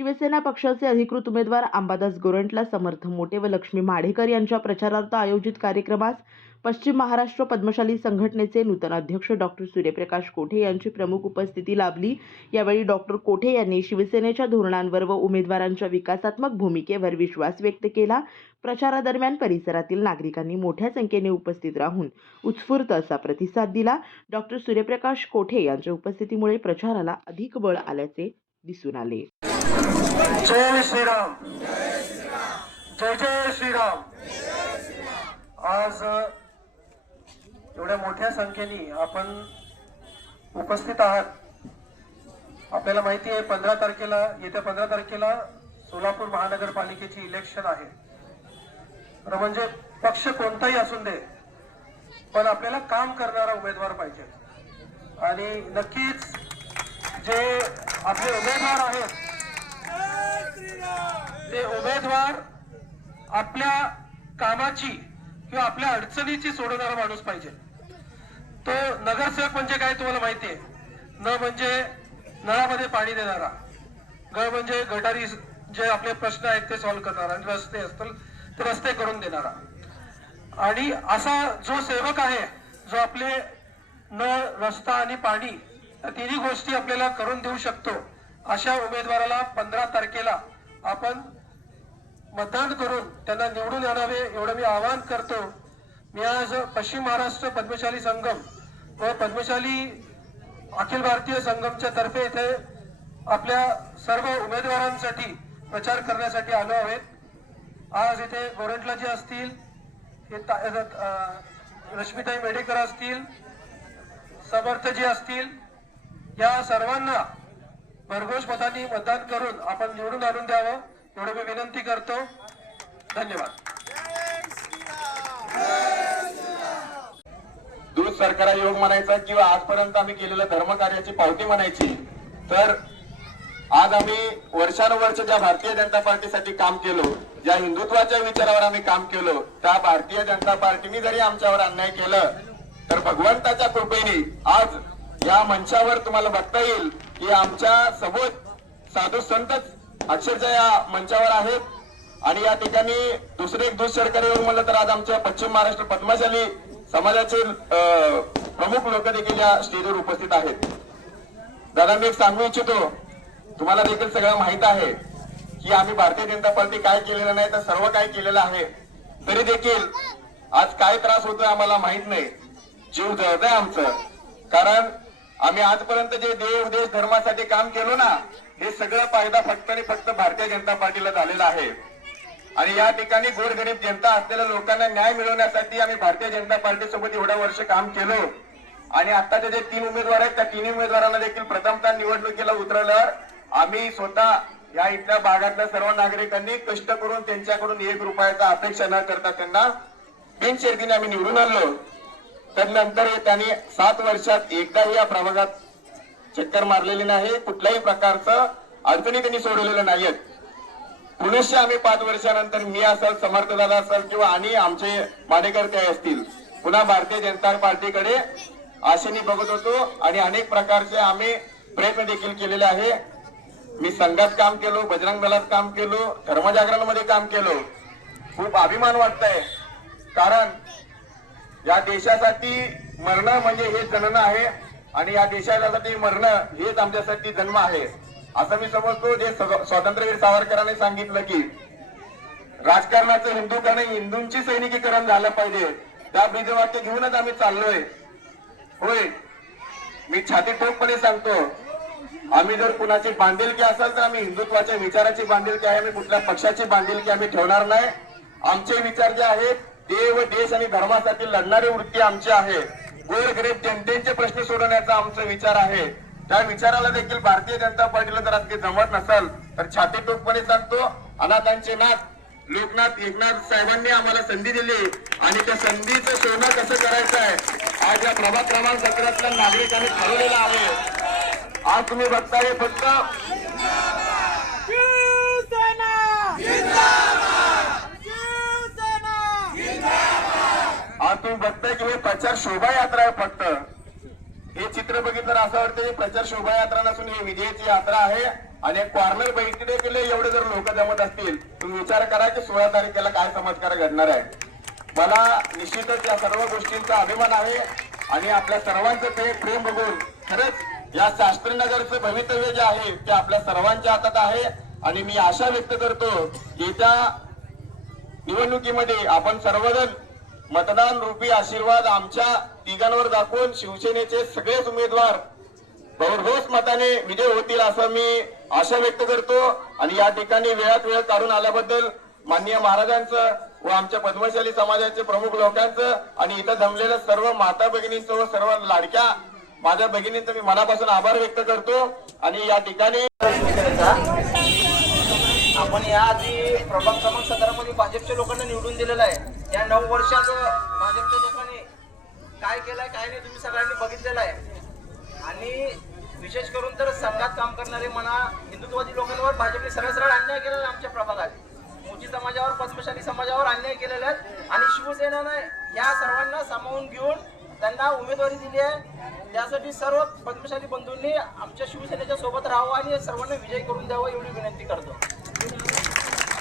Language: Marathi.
शिवसेना पक्षाचे अधिकृत उमेदवार अंबादास गोरंट्याल समर्थ मोटे व लक्ष्मी माढेकर यांच्या प्रचारार्थ आयोजित कार्यक्रमास पश्चिम महाराष्ट्र पद्मशाली संघटनेचे नूतन अध्यक्ष डॉक्टर सूर्यप्रकाश कोठे यांची प्रमुख उपस्थिती लाभली। यावेळी डॉक्टर कोठे यांनी शिवसेनेच्या धोरणांवर व उमेदवारांच्या विकासात्मक भूमिकेवर विश्वास व्यक्त केला। प्रचारादरम्यान परिसरातील नागरिकांनी मोठ्या संख्येने उपस्थित राहून उत्स्फूर्त असा प्रतिसाद दिला। डॉक्टर सूर्यप्रकाश कोठे यांच्या उपस्थितीमुळे प्रचाराला अधिक बळ आल्याचे दिसून आले। जय श्रीराम, जय जय श्रीराम। आज एवढ्या मोठ्या संख्येने आपण उपस्थित आहात। आपल्याला माहिती आहे येत्या 15 तारखेला सोलापूर महानगरपालिकेची इलेक्शन आहे। म्हणजे पक्ष कोणताही असू दे, पण आपल्याला काम करणारा उमेदवार पाहिजे। आणि नक्कीच जे आपले उमेदवार आहेत ते उमेदवार आपल्या कामाची किंवा आपल्या अडचणीची सोडवणारा माणूस पाहिजे। तो नगरसेवक म्हणजे काय तुम्हाला माहिती आहे? न म्हणजे नळामध्ये पाणी देणारा, ग म्हणजे गटारी जे आपले प्रश्न आहेत ते सॉल्व्ह करणारा, आणि रस्ते असतील ते रस्ते करून देणारा। आणि असा जो सेवक आहे जो आपले नळ, रस्ता आणि पाणी या तिन्ही गोष्टी आपल्याला करून देऊ शकतो, अशा उमेदवाराला 15 तारखेला आपण मतदान करून त्यांना निवडून आणावे एवढं मी आवाहन करतो। मी आज पश्चिम महाराष्ट्र पद्मशाली संगम व पद्मशाली अखिल भारतीय संगमच्या तर्फे इथे आपल्या सर्व उमेदवारांसाठी प्रचार करण्यासाठी आलो आहोत। आज इथे गोरंट्यालजी असतील, रश्मिताई मेडेकर असतील, समर्थजी असतील, या सर्वांना भरघोस मतांनी मतदान करून आपण निवडून आणून द्यावं एवढं मी विनंती करतो। धन्यवाद। दूध सरकारा योग म्हणायचा किंवा आजपर्यंत आम्ही केलेल्या धर्मकार्याची पावती म्हणायची, तर आज आम्ही वर्षानुवर्ष ज्या भारतीय जनता पार्टीसाठी काम केलो, ज्या हिंदुत्वाच्या विचारावर आम्ही काम केलो, त्या भारतीय जनता पार्टीने जरी आमच्यावर अन्याय केलं तर भगवंताच्या कृपेने आज या मंचावर तुम्हाला बघता येईल की आमच्या सोबत साधू संतच अक्षरशः या मंचावर आहेत। आणि या ठिकाणी दुसरे एक दूध सरकारी योग म्हणलं तर आज आमच्या पश्चिम महाराष्ट्र पद्मशाली समाजाचे प्रमुख लोक देखील या स्टेजवर उपस्थित आहेत। दादा मी एक सांगू इच्छितो, तुम्हाला देखील सगळं माहित आहे की आम्ही भारतीय जनता पार्टी काय केलेलं नाही तर सर्व काय केलेलं आहे। तरी देखील आज काय त्रास होतोय आम्हाला माहित नाही, जीव जळतंय आमचं। कारण आम्ही आजपर्यंत जे देव देश धर्मासाठी काम केलो ना, हे सगळं फायदा फक्त आणि फक्त भारतीय जनता पार्टीला झालेला आहे। आणि या ठिकाणी गोरगरीब जनता असलेल्या लोकांना न्याय मिळवण्यासाठी आम्ही भारतीय जनता पार्टी सोबत एवढ्या वर्ष काम केलो। आणि आताचे जे 3 उमेदवार आहेत त्या 3 उमेदवारांना देखील प्रथमतः निवडणुकीला उतरल्यावर आम्ही स्वतः या इथल्या भागातल्या सर्व नागरिकांनी कष्ट करून त्यांच्याकडून 1 रुपयाचा अपेक्षा न करता त्यांना बिनशर्तीने आम्ही निवडून आणलो। त्यानंतर त्यांनी 7 वर्षात एकदाही या प्रभागात चक्कर मारलेली नाही, कुठल्याही प्रकारचं अडचणी त्यांनी सोडवलेल्या नाहीत। पुनश्च आम्ही 5 वर्षानंतर मी असेल, समर्थदादा असेल किंवा आणि आमचे माडेकर काय असतील, पुन्हा भारतीय जनता पार्टीकडे आशेने बघत होतो आणि अनेक प्रकारचे आम्ही प्रयत्न देखील केलेले आहे। मी संघात काम केलो, बजरंग दलात काम केलो, धर्मजागरणमध्ये काम केलो। खूप अभिमान वाटतंय, कारण या देशासाठी मरणं म्हणजे हे जन्म आहे आणि या देशासाठी मरणं हेच आमच्यासाठी जन्म आहे असं मी समजतो। जे स्वातंत्र्यवीर सावरकरांनी सांगितलं की राजकारणाचं हिंदूकरण, हिंदूंची सैनिकीकरण झालं पाहिजे, त्या ब्रीदवाक्य घेऊनच आम्ही चाललोय। होय, मी छाती ठोकपणे सांगतो, आम्ही जर कुणाची बांधिलकी असेल तर आम्ही हिंदुत्वाच्या विचाराची बांधिलकी आहे, आम्ही कुठल्या पक्षाची बांधिलकी आम्ही ठेवणार नाही। आमचे विचार जे आहेत देव देश आणि धर्मासाठी लढणारी वृत्ती आमची आहे। गोरगरीब जनतेचे प्रश्न सोडवण्याचा आमचा विचार आहे। त्या विचाराला देखील भारतीय जनता पार्टीला जर आज जमत नसेल तर छाती टोकपणे सांगतो, अनाथांचे नाथ लोकनाथ एकनाथ साहेबांनी आम्हाला संधी दिली आणि त्या संधीचं सोनं कसं करायचं आहे आज या प्रभाग क्रमांक 17 नागरिकांनी ठरवलेलं आहे। आज तुम्ही बघताय फक्त आज तुम्ही बघताय की हे प्रचार शोभायात्रा आहे। फक्त हे चित्र बघितलं असं वाटतं प्रचार शोभायात्रा नसून ही विजयाची यात्रा आहे। आणि कॉर्नर बैठकीने केले एवढे जर लोक जमत असतील तुम्ही विचार करा की 16 तारखेला काय चमत्कार घडणार आहे. मला निश्चितच या सर्व गोष्टींचा अभिमान आहे आणि आपल्या सर्वांचं ते प्रेम बघून खरंच या शास्त्रीनगरचं भवितव्य जे आहे ते आपल्या सर्वांच्या हातात आहे. आणि मी आशा व्यक्त करतो येत्या निवडणुकीमध्ये आपण सर्वजण मतदान रूपी आशीर्वाद आमच्या तिघांवर दाखवून शिवसेनेचे सगळेच उमेदवार बहुरोस मताने विजय होतील असं मी आशा व्यक्त करतो. आणि या ठिकाणी वेळात वेळ काढून आल्याबद्दल माननीय महाराजांचं व आमच्या पद्मशाली समाजाचे प्रमुख लोकांचं आणि इथं जमलेल्या सर्व माता भगिनींचं व सर्व लाडक्या माझ्या भगिनींचं मी मनापासून आभार व्यक्त करतो. आणि या ठिकाणी आपण या आधी प्रभाग क्रमांक 17 मध्ये भाजपच्या लोकांना निवडून दिलेलं आहे. या 9 वर्षात भाजपच्या लोकांनी काय केलंय काय नाही तुम्ही सगळ्यांनी बघितलेलं आहे. आणि विशेष करून तर संघात काम करणारे म्हणा हिंदुत्ववादी लोकांवर भाजपने सरळ सरळ अन्याय केलेला आहे. आमच्या प्रभागात मोची समाजावर पद्मशाली समाजावर अन्याय केलेला आहे आणि शिवसेनेनं या सर्वांना सामावून घेऊन त्यांना उमेदवारी दिली आहे. त्यासाठी सर्व पद्मशाली बंधूंनी आमच्या शिवसेनेच्या सोबत राहावं आणि सर्वांना विजयी करून द्यावं एवढी विनंती करतो.